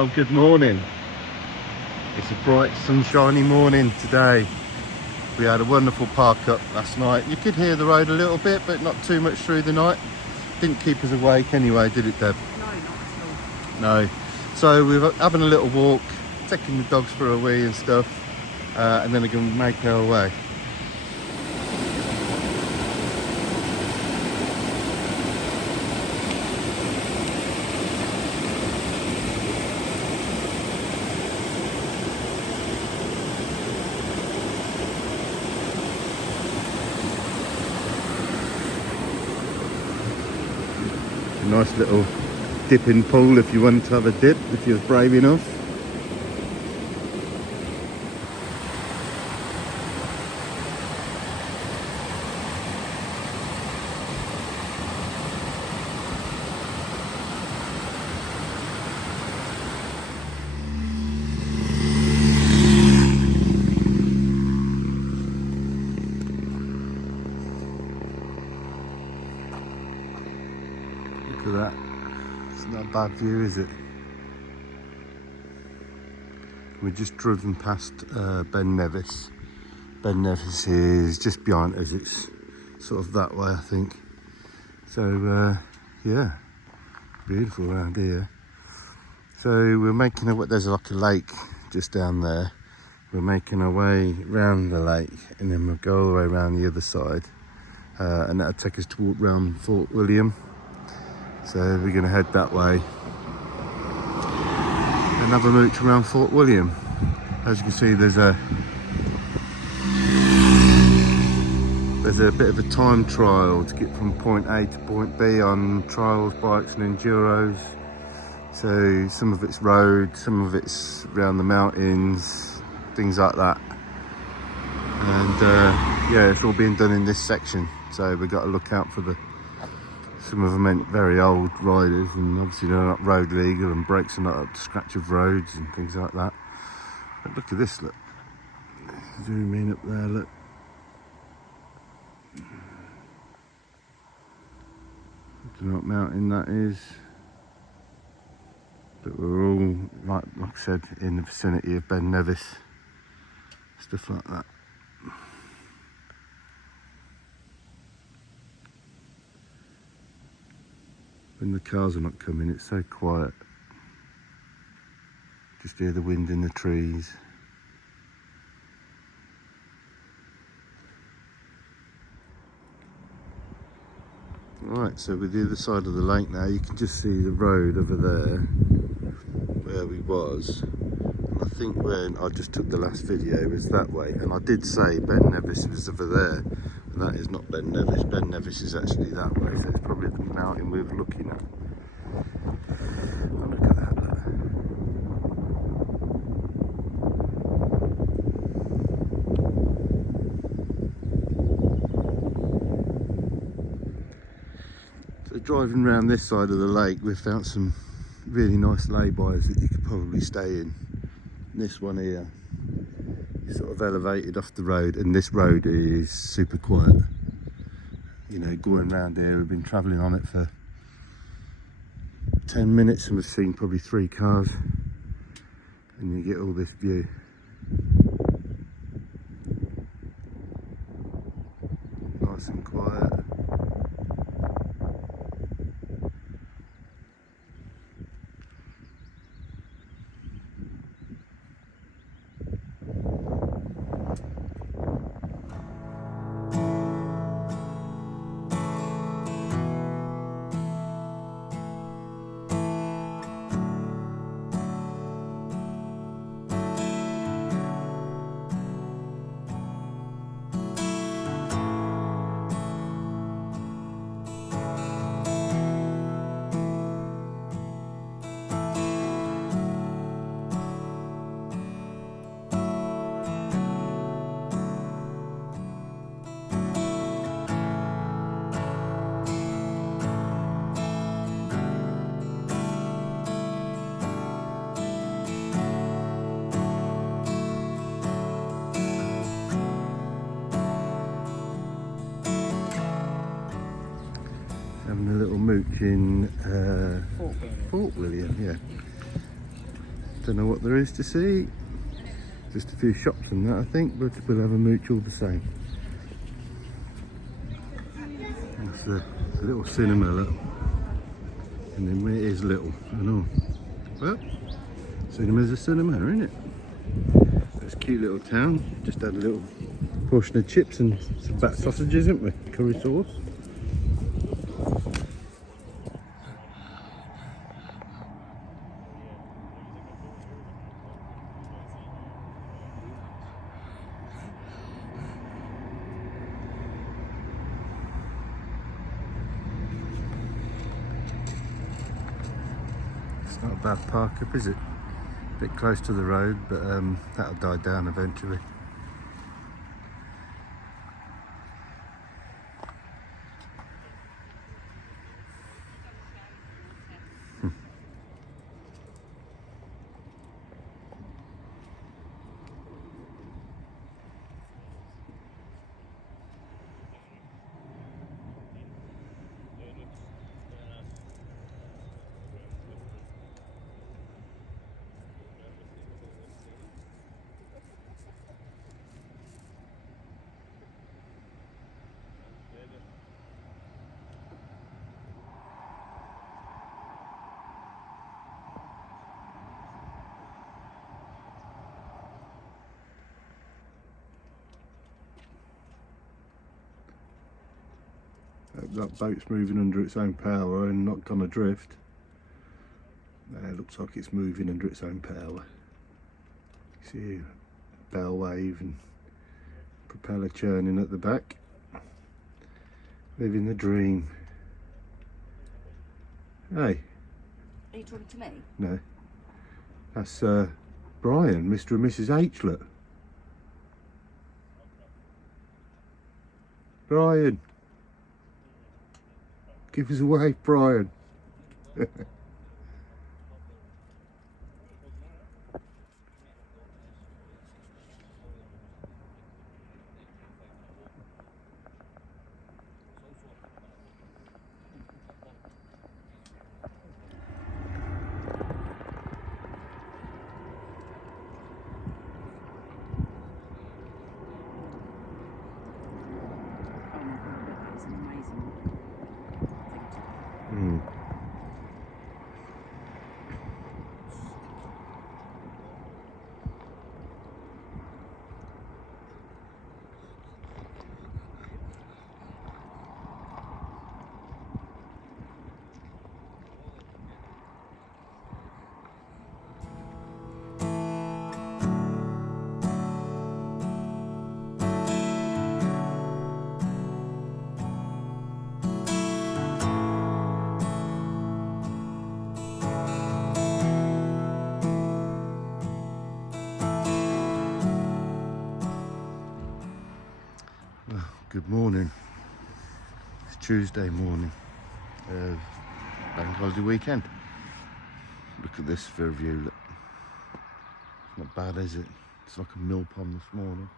Well, good morning. It's a bright, sunshiny morning today. We had a wonderful park up last night. You could hear the road a little bit, but not too much through the night. Didn't keep us awake anyway, did it, Deb? No, not at all. No. So we're having a little walk, taking the dogs for a wee and stuff, and then we're going to make our way. Nice little dipping pool if you want to have a dip, if you're brave enough. Look at that. It's not a bad view, is it? We've just driven past Ben Nevis. Ben Nevis is just behind us. It's sort of that way, I think. So, yeah, beautiful around here. So we're making a, there's like a lake just down there. We're making our way round the lake, and then we'll go all the way around the other side. And that'll take us to walk round Fort William. So we're going to head that way and have a mooch around Fort William. As you can see, there's a bit of a time trial to get from point A to point B on trials, bikes and enduros. So some of it's road, some of it's around the mountains, things like that. And yeah, it's all being done in this section. So we've got to look out for some of them ain't very old riders, and obviously they're not road legal, and brakes are not up to scratch of roads and things like that. But look at this, look. Zoom in up there, look. I don't know what mountain that is. But we're all, like I said, in the vicinity of Ben Nevis. Stuff like that. When the cars are not coming, it's so quiet. Just hear the wind in the trees. Right, so we're the other side of the lake now. You can just see the road over there, where we was. And I think when I just took the last video, it was that way. And I did say Ben Nevis was over there. And that is not Ben Nevis. Ben Nevis is actually that way, so it's probably the mountain we were looking at. Oh, look at that, look. So driving around this side of the lake, we've found some really nice lay-bys that you could probably stay in. This one here is sort of elevated off the road, and this road is super quiet. You know, going around here, we've been travelling on it for 10 minutes and we've seen probably 3 cars, and you get all this view. Nice and quiet. Having a little mooch in Fort William. Fort William, yeah. Don't know what there is to see. Just a few shops and that, I think, but we'll have a mooch all the same. It's a little cinema, look. And then it is little, I know. Well, cinema's a cinema, isn't it? It's a cute little town. Just had a little portion of chips and some bat sausages, haven't we? Curry sauce. It's not a bad park up, is it? A bit close to the road, but that'll die down eventually. That boat's moving under its own power and not gonna drift. It looks like it's moving under its own power. See a bell wave and propeller churning at the back. Living the dream. Hey. Are you talking to me? No. That's Brian, Mr. and Mrs. Hlet. Brian. Give us a wave, Brian. Good morning. It's Tuesday morning of bank holiday weekend. Look at this for a view. Look. It's not bad, is it? It's like a mill pond this morning.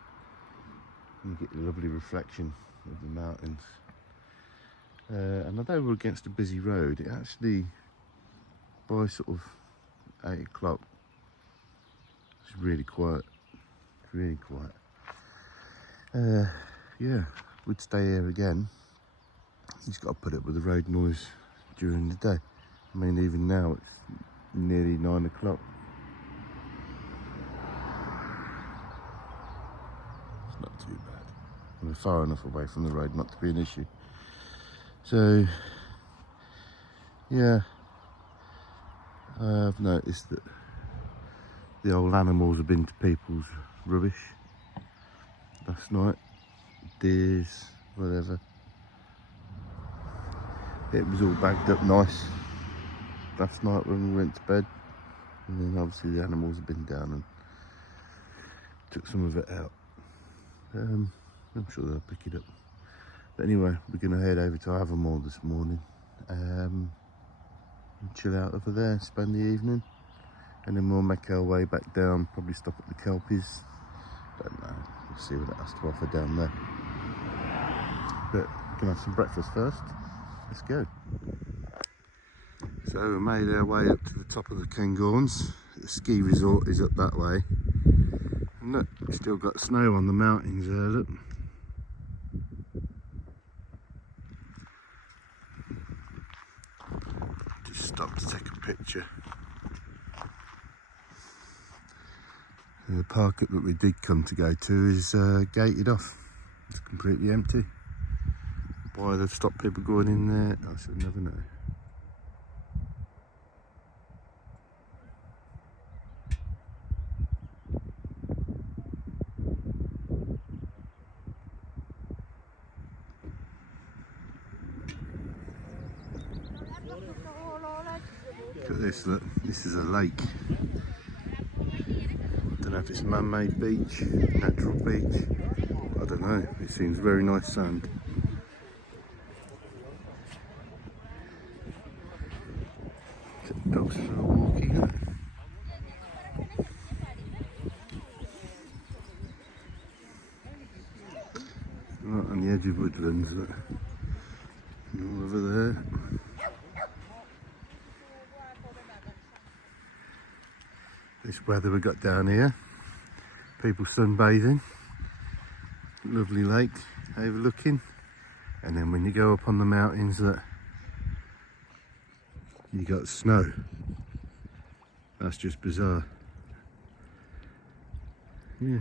You get a lovely reflection of the mountains. And although we're against a busy road, it actually, by sort of 8 o'clock, it's really quiet. It's really quiet. Yeah, we'd stay here again. You just got to put up with the road noise during the day. I mean, even now it's nearly 9 o'clock. It's not too bad. We're far enough away from the road not to be an issue. So, yeah, I've noticed that the old animals have been to people's rubbish last night. Deers, whatever. It was all bagged up nice last night when we went to bed, and then obviously the animals have been down and took some of it out. I'm sure they'll pick it up. But anyway, we're going to head over to AVIEMORE this morning and chill out over there, spend the evening, and then we'll make our way back down, probably stop at the Kelpies. Don't know, we'll see what it has to offer down there. But we're going to have some breakfast first. Let's go. So we made our way up to the top of the Cairngorms. The ski resort is up that way. And look, we've still got snow on the mountains there, look. Just stop to take a picture. And the parkup that we did come to go to is gated off. It's completely empty. Why they've stopped people going in there, I shall never know. Look at this, look, this is a lake. Don't know if it's man-made beach, natural beach. I don't know, it seems very nice sand. The dogs are all walking up. Right on the edge of woodlands, look. And all over there. This weather we got down here. People sunbathing. Lovely lake overlooking. And then when you go up on the mountains, look, you got snow. That's just bizarre. Yeah.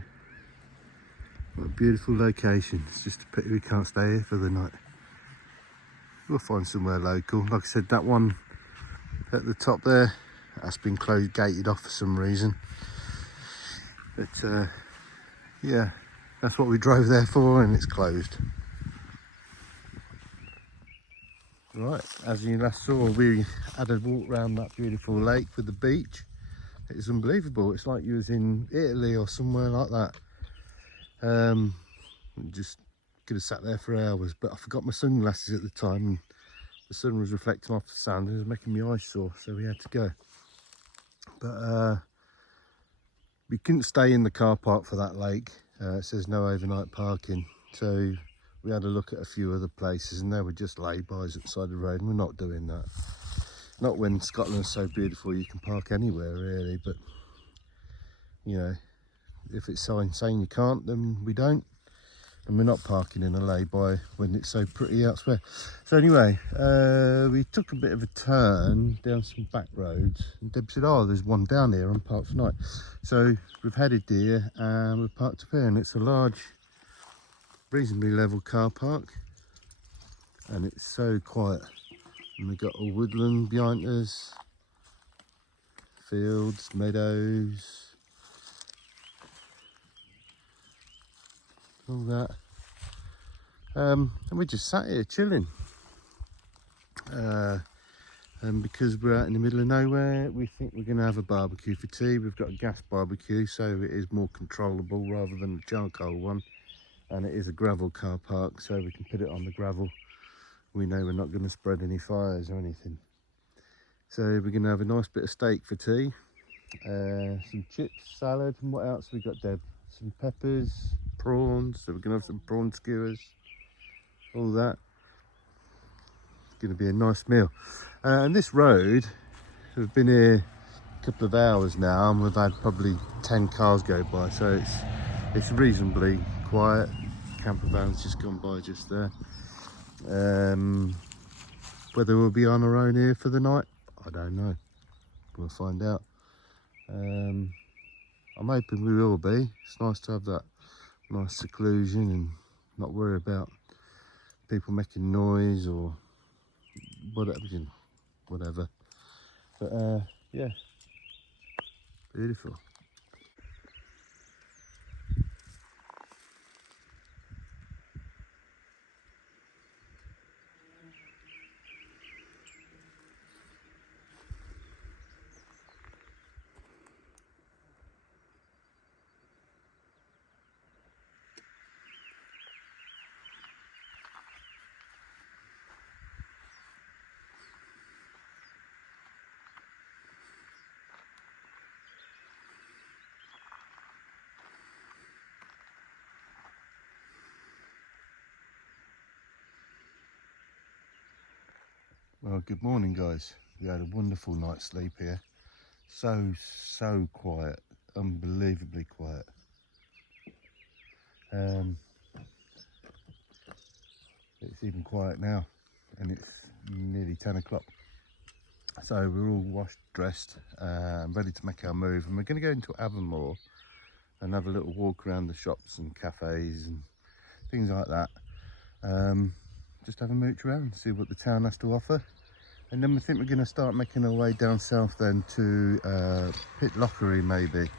What a beautiful location. It's just a pity we can't stay here for the night. We'll find somewhere local. Like I said, that one at the top there, that's been closed, gated off for some reason. But yeah, that's what we drove there for, and it's closed. Right, as you last saw, we had a walk around that beautiful lake with the beach. It's unbelievable. It's like you was in Italy or somewhere like that. Just could have sat there for hours, but I forgot my sunglasses at the time, and the sun was reflecting off the sand and it was making me eyes sore, so we had to go. But we couldn't stay in the car park for that lake. It says no overnight parking, so we had a look at a few other places, and they were just lay-bys at the side of the road, and we're not doing that. Not when Scotland's so beautiful you can park anywhere really, but you know, if it's saying you can't, then we don't. And we're not parking in a lay-by when it's so pretty elsewhere. So anyway, we took a bit of a turn down some back roads, and Deb said, oh, there's one down here on Park for Night. So we've headed there and we've parked up here, and it's a large, reasonably level car park, and it's so quiet. And we've got a woodland behind us, fields, meadows, all that. And we just sat here chilling. And because we're out in the middle of nowhere, we think we're going to have a barbecue for tea. We've got a gas barbecue, so it is more controllable rather than a charcoal one. And it is a gravel car park, so we can put it on the gravel. We know we're not going to spread any fires or anything. So we're going to have a nice bit of steak for tea. Some chips, salad, and what else we got, Deb? Some peppers, prawns, so we're going to have some prawn skewers, all that. It's going to be a nice meal. And this road, we've been here a couple of hours now, and we've had probably 10 cars go by, so it's reasonably quiet. Campervans just gone by just there. Whether we'll be on our own here for the night, I don't know. We'll find out. I'm hoping we will be. It's nice to have that nice seclusion and not worry about people making noise or whatever. But yeah, beautiful. Well, good morning guys. We had a wonderful night's sleep here. So quiet, unbelievably quiet. It's even quiet now, and it's nearly 10 o'clock. So we're all washed, dressed, ready to make our move, and we're going to go into AVIEMORE and have a little walk around the shops and cafes and things like that. Just have a mooch around, see what the town has to offer, and then we think we're going to start making our way down south then to Pitlochry, maybe.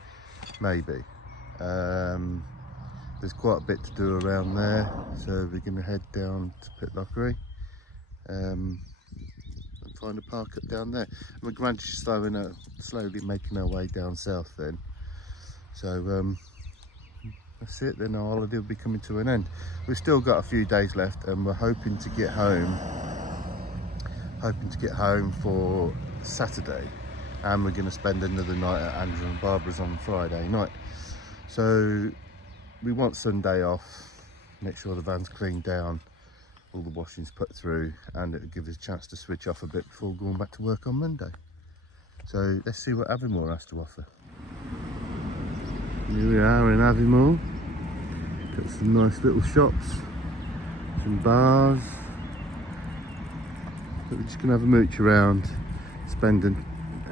There's quite a bit to do around there, so we're going to head down to Pitlochry and find a park up down there. And we're gradually slowly making our way down south then. So that's it, then our holiday will be coming to an end. We've still got a few days left, and we're hoping to get home for Saturday, and we're going to spend another night at Andrew and Barbara's on Friday night. So we want Sunday off, make sure the van's cleaned down, all the washing's put through, and it'll give us a chance to switch off a bit before going back to work on Monday. So let's see what AVIEMORE has to offer. Here we are in AVIEMORE. Got some nice little shops, some bars. But we're just gonna have a mooch around, spend an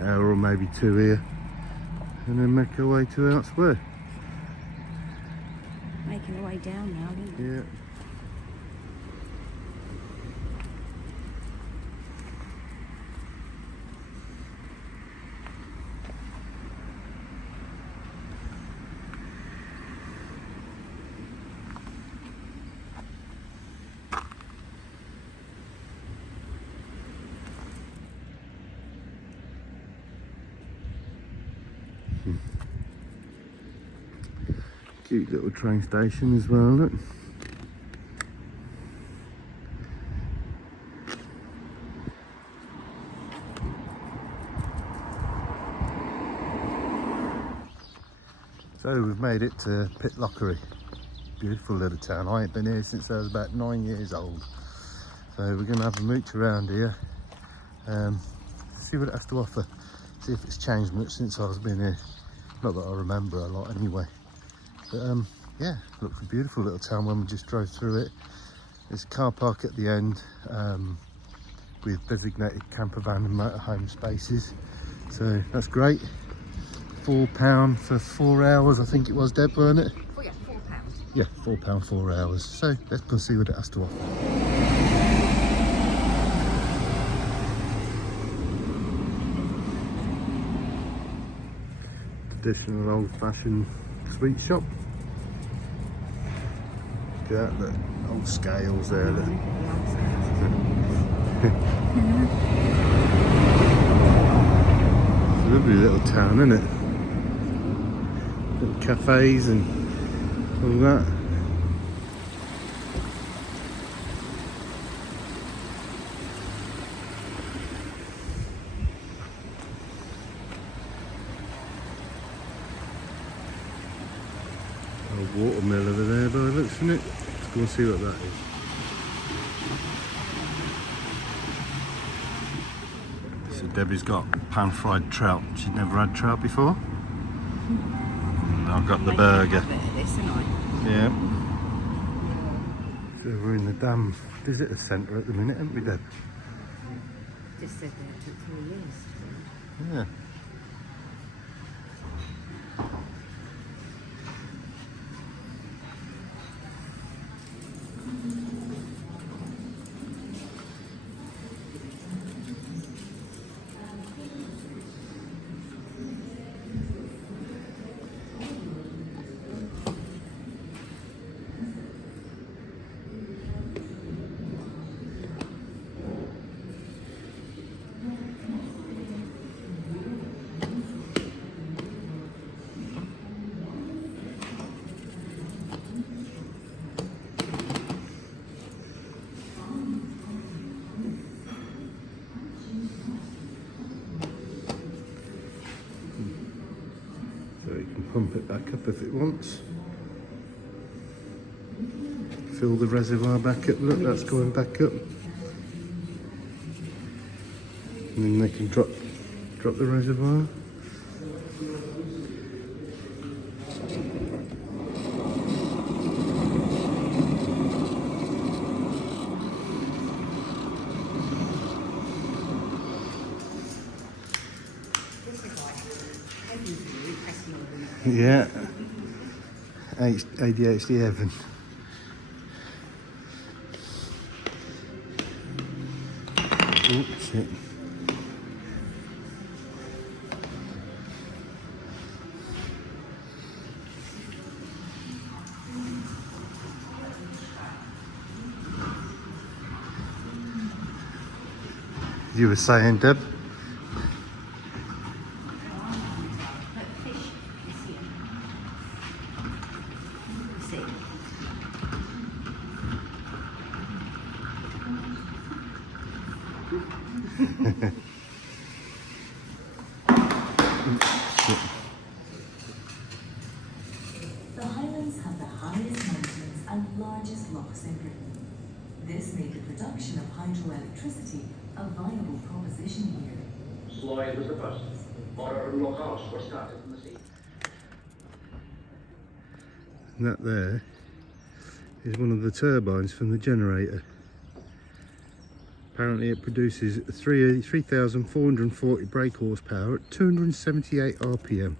hour or maybe two here, and then make our way to elsewhere. Making our way down now, isn't it? Yeah. Cute little train station as well, look. So we've made it to Pitlochry. Beautiful little town. I ain't been here since I was about 9 years old. So we're going to have a mooch around here. See what it has to offer. See if it's changed much since I've been here. Not that I remember a lot anyway. But yeah, looks a beautiful little town when we just drove through it. There's a car park at the end with designated campervan and motorhome spaces. So that's great. £4 for 4 hours, I think it was, Deb, weren't it? Oh yeah, £4. Yeah, £4 4 hours. So let's go see what it has to offer. Traditional old-fashioned sweet shop. Look at that, the old scales there. Look. It's a lovely little town, isn't it? Little cafes and all that. A watermill over there by the looks of it. Let's go and see what that is. So Debbie's got pan-fried trout. She'd never had trout before. And I've got the burger. Yeah. So we're in the damn visitor centre at the minute, haven't we, Deb? Just said that it took 4 years. Yeah. So you can pump it back up if it wants. Fill the reservoir back up. Look, that's going back up. And then they can drop the reservoir. Yeah. ADHD Evan. Oh, shit. You were saying, Deb? The Highlands have the highest mountains and largest lochs in Britain. This made the production of hydroelectricity a viable proposition here. Sloyd was the first. Motorhome locals were started from the sea. And that there is one of the turbines from the generator. Apparently it produces 3,440 brake horsepower at 278 RPM.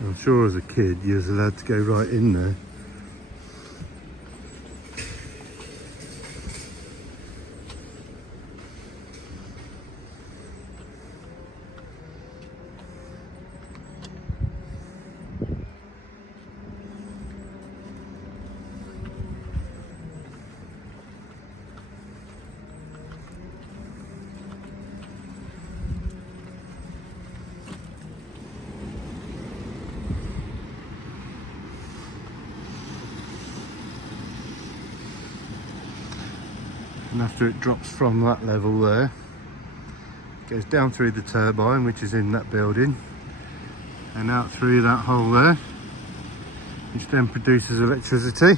I'm sure as a kid you was allowed to go right in there. And after it drops from that level there, it goes down through the turbine, which is in that building, and out through that hole there, which then produces electricity.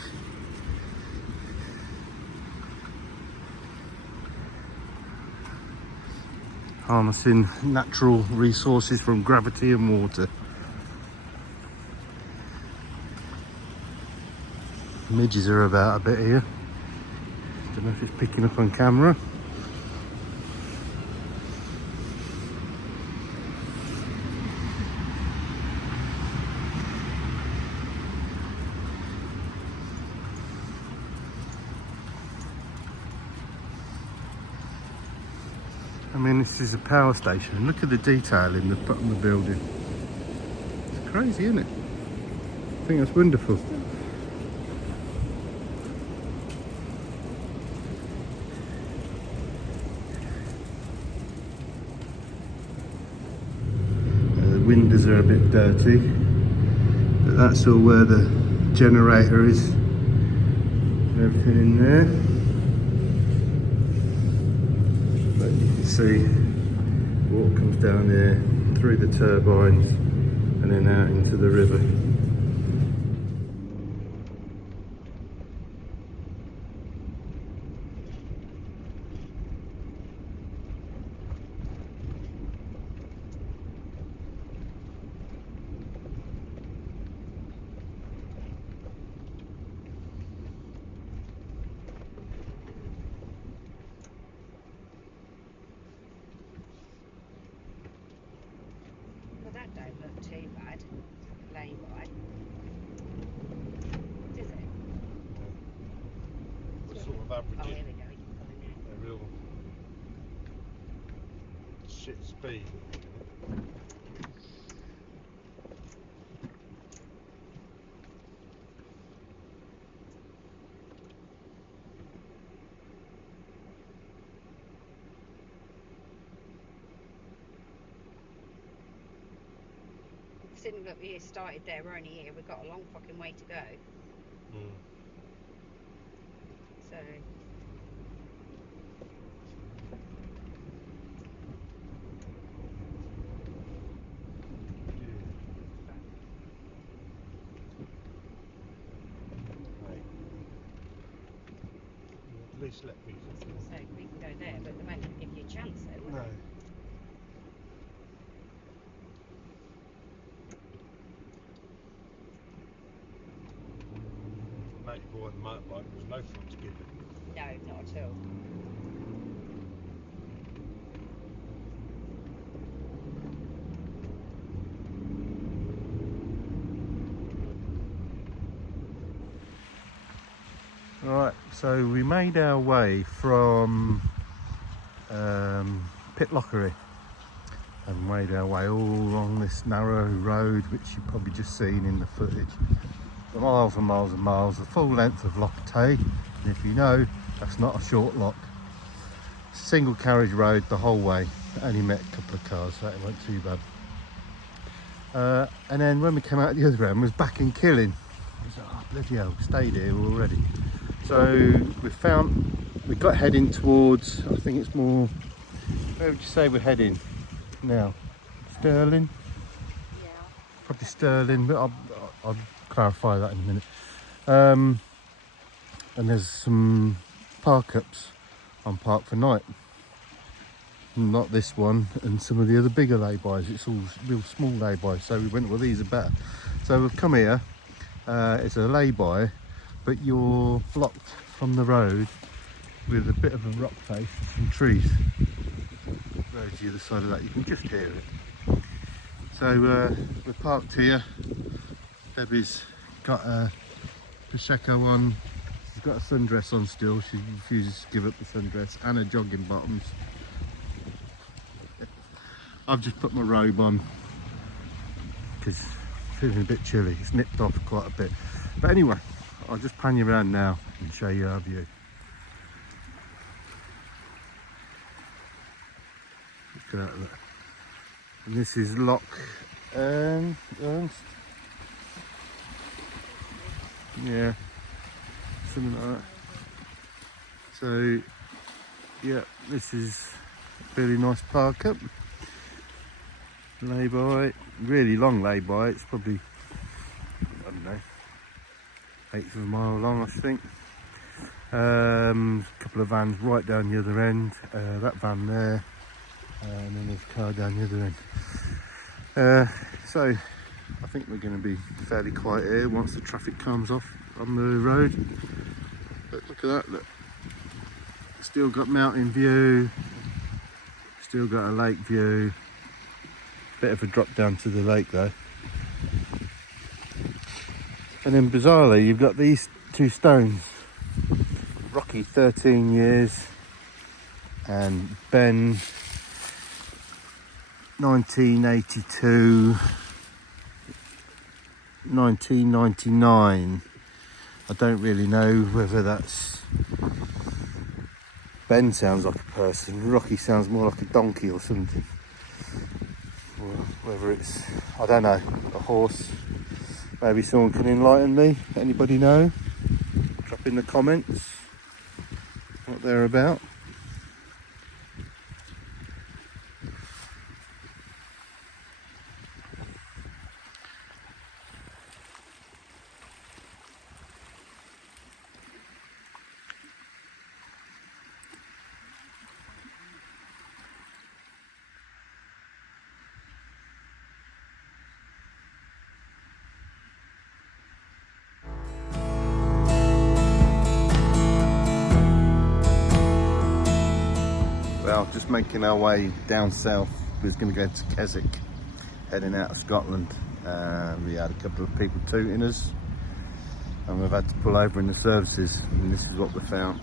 Harnessing natural resources from gravity and water. Midges are about a bit here. Don't know if it's picking up on camera. I mean, this is a power station. Look at the detail in the bottom of the building. It's crazy, isn't it? I think that's wonderful. The windows are a bit dirty, but that's all where the generator is. Everything in there. But you can see water comes down here through the turbines and then out into the river. That don't look too bad. Lay by. Does it? What sort of average? Oh, here we go. Coming in. A real shit speed. Considering that we started there, we're only here. We've got a long fucking way to go. So. At least let me. So we can go there, but they won't give you a chance though, will No. they? Mate boy on the motorbike was no fun to give it. No, not at all. Right, so we made our way from Pitlochry and made our way all along this narrow road, which you've probably just seen in the footage. For miles and miles and miles, the full length of Loch Tay. And if you know, that's not a short loch. Single carriage road the whole way. Only met a couple of cars, so it wasn't too bad. And then when we came out the other end, was back in Killing. I was like, oh bloody hell, stayed here already. So we got heading towards, I think it's more, where would you say we're heading now? Stirling? Yeah. Probably Stirling, but I'll clarify that in a minute. And there's some parkups on Park for Night. Not this one, and some of the other bigger lay-bys. It's all real small lay-bys, so we went, well, these are better. So we've come here. It's a lay-by, but you're blocked from the road with a bit of a rock face and some trees. Road to the other side of that, you can just hear it. So we're parked here. Debbie's got a Prosecco on. She's got a sundress on still. She refuses to give up the sundress, and her jogging bottoms. I've just put my robe on because I'm feeling a bit chilly. It's nipped off quite a bit. But anyway, I'll just pan you around now and show you our view. Look at that. Look. And this is Loch Ernst. Yeah, something like that. So, yeah, this is a really nice park up. Lay-by, really long lay-by. It's probably, I don't know, 1/8 of a mile long, I think. A couple of vans right down the other end. That van there, and then there's a car down the other end. So I think we're going to be fairly quiet here once the traffic comes off on the road. But look at that, look. Still got mountain view, still got a lake view. Bit of a drop down to the lake though. And then bizarrely you've got these two stones. Rocky 13 years and Ben 1982, 1999. I don't really know whether that's, Ben sounds like a person, Rocky sounds more like a donkey or something. Or whether it's, I don't know, a horse. Maybe someone can enlighten me. Anybody know? Drop in the comments what they're about. Well, just making our way down south. We're going to go to Keswick, heading out of Scotland. We had a couple of people tooting us, and we've had to pull over in the services, and this is what we found.